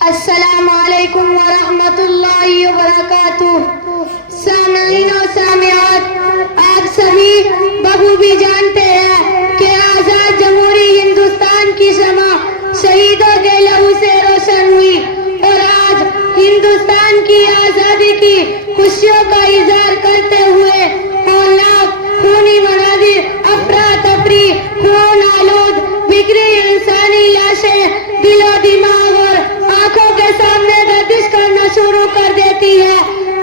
अस्सलामुअलैकुम वरहमतुल्लाहि वबरकातुहू। सामईन और सामियात, आप सभी बखूबी जानते हैं कि आज़ाद जमहूरी हिंदुस्तान की शमा शहीदों के लहू से रोशन हुई और आज हिंदुस्तान की आज़ादी की खुशियों का इजहार करते हुए होलनाक खूनी मनाज़िर, अफरा तफरी, खून आलूद बिखरी इंसानी लाशें दिलो दिमाग और आंखों के सामने गर्दिश करना शुरू कर देती है।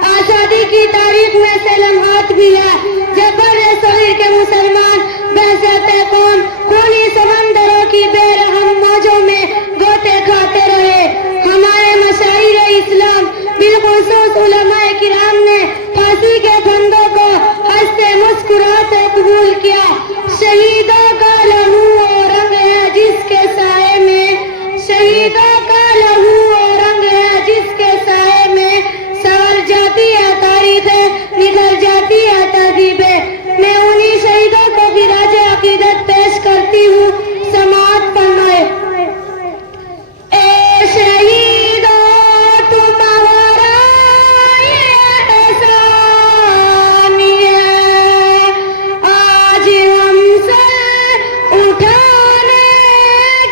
आजादी की तारीख में से लम्हात भी है जब बर्रे सगीर के मुसलमान बहशत कौम खूनी समंदरों की बेरहम मौजों में गोते खाते रहे। हमारे मशाइर इस्लाम बिलखुसूस उलमाए किराम ने फांसी के फंदों को हंसते मुस्कुराते कबूल किया। शहीदों का लहू और रंग है जिसके साए में, शहीदों का लहू और रंग है जिसके साए में संवर जाती है तारीखें, निखर जाती है तहजीबें। मैं उन्हीं शहीदों को गिराजे अकीदत पेश करती हूँ। समाअत फरमाए। ए शहीदों तुम्हारा ये एहसान है, आज हमसे उठाने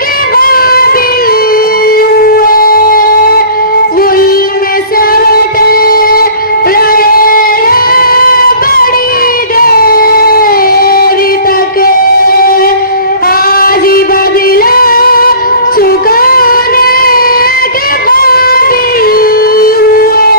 के काबिल हुए, जुल्म से लटे रहे बड़ी देर तक, आज ही बदला चुकाने के काबिल हुए।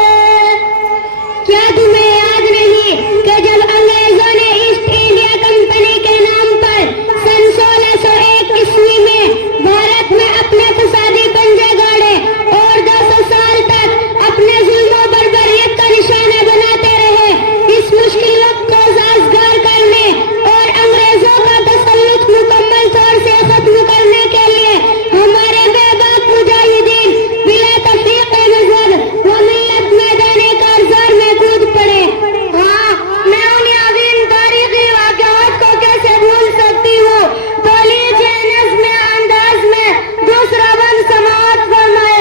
क्या तुम्हें याद नहीं कि जब अंग्रेजों ने ईस्ट इंडिया कंपनी के नाम पर सन 1601 ईस्वी में भारत में अपने फसादी पंजे गाड़े और 200 साल तक अपने जुल्म और बर्बरियत का निशाना बनाते रहे। इस मुश्किल वक्त को साजगार करने और अंग्रेजों का तसल्लुत मुकम्मल तौर से खत्म करने के लिए हमारे बेबाक मुजाहिदीन बिला तफरीक नजर व मिल्लत मैदाने कारज़ार में कूद पड़े। हाँ, मैं उन अज़ीम तारीखी वाक़यात को कैसे भूल सकती हूँ। तो लीजिए नज़्म अंदाज में दूसरा बंद समाअत फरमाए।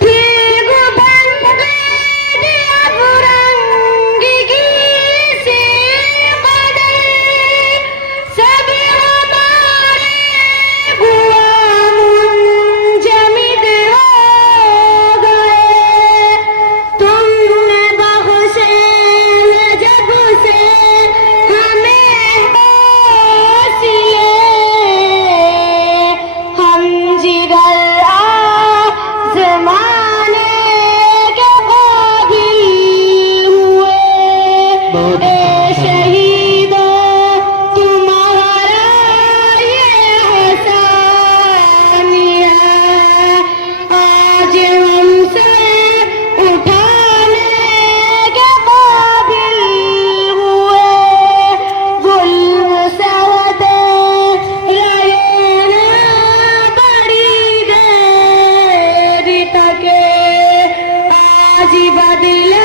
ठीक बन गई अफरंगी की सी कदर, सब हमारे गुलाम मुंजमिद हो गए। तुमने बख्शे जब से हमें वसीले, हम जिगर आज़माने के काबिल हुए। ए शहीदों तुम्हारा ये एहसान है, आज हमसे उठाने के काबिल हुए, जुल्म सहते रहे बड़ी देर तक, आज ही बदले